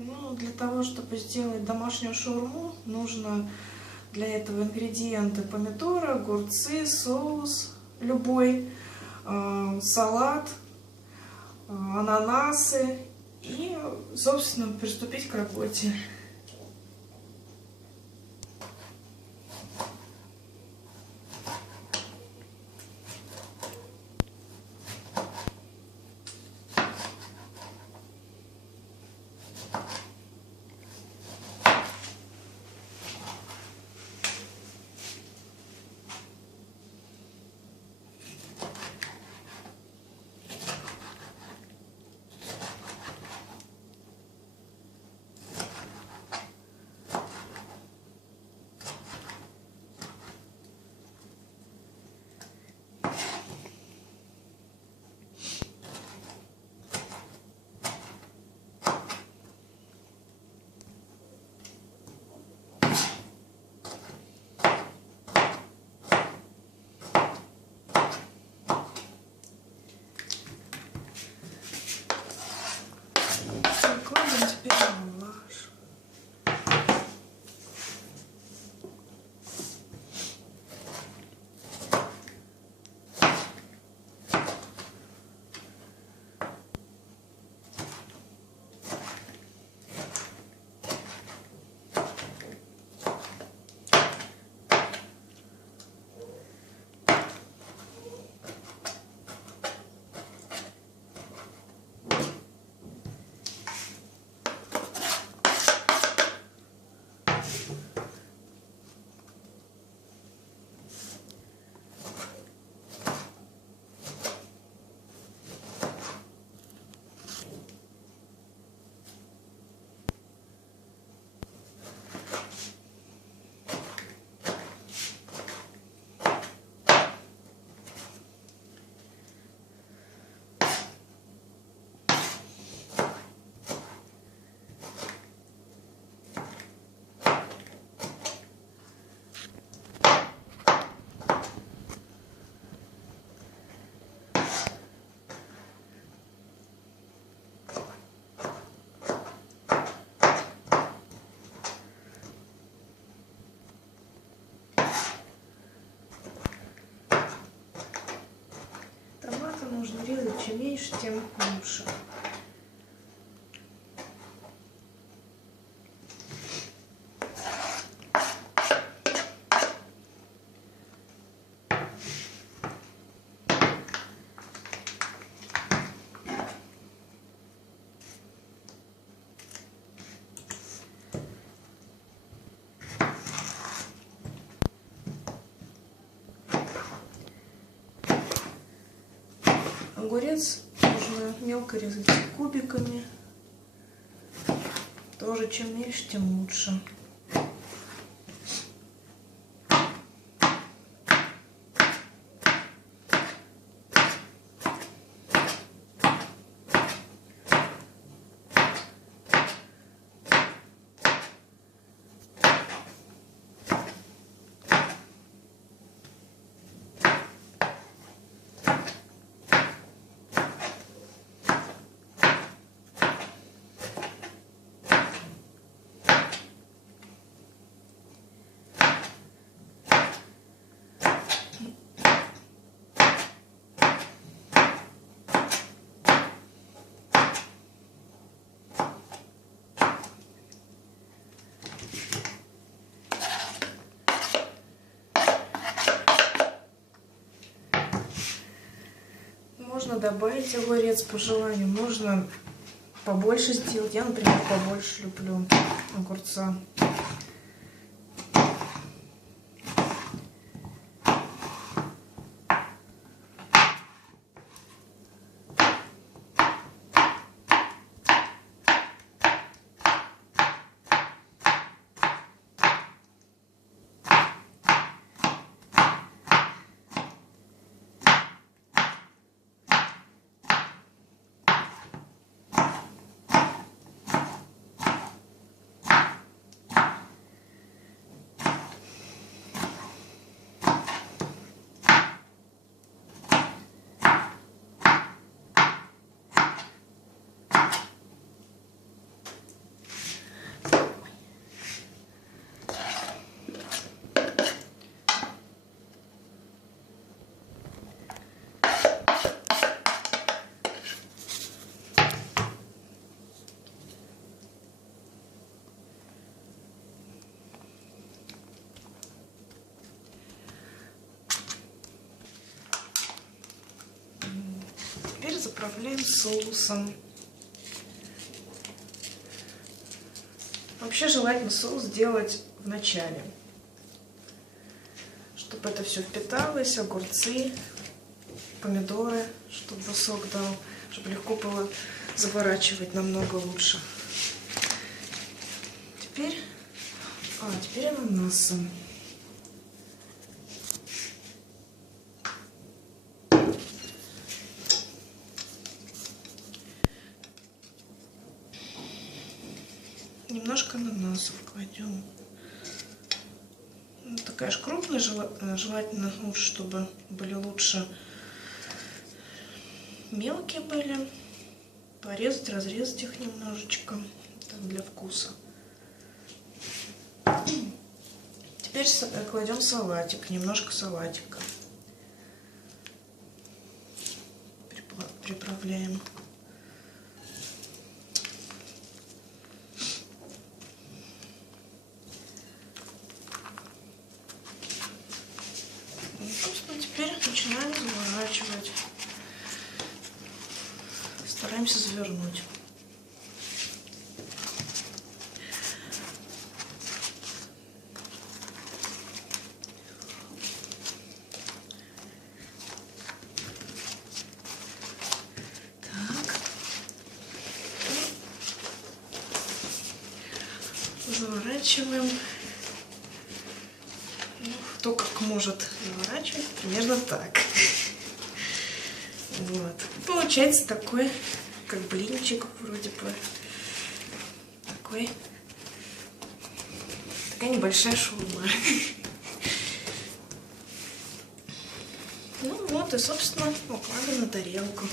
Ну, для того, чтобы сделать домашнюю шаурму, нужно для этого ингредиенты: помидоры, огурцы, соус любой, салат, ананасы и, собственно, приступить к работе. Кладем теперь лаваш. Томаты нужно резать чем меньше, тем лучше. Огурец нужно мелко резать кубиками. Тоже чем мельче, тем лучше. Можно добавить огурец по желанию, можно побольше сделать. Я, например, побольше люблю огурца. приправляем соусом. Вообще желательно соус делать в начале, чтобы это все впиталось, огурцы, помидоры, чтобы сок дал, чтобы легко было заворачивать намного лучше. Теперь ананасы. Немножко ананасов кладем. Ну, такая же крупная, желательно лучше, чтобы были лучше мелкие были. Порезать, разрезать их немножечко, так, для вкуса. Теперь кладем салатик, немножко салатика. Приправляем. Собственно, теперь начинаем заворачивать. Стараемся завернуть. Так. Заворачиваем. Кто как может заворачивать, примерно так. Вот. Получается такой, как блинчик вроде бы. Такая небольшая шаурма. Ну вот, и, собственно, укладываем на тарелку.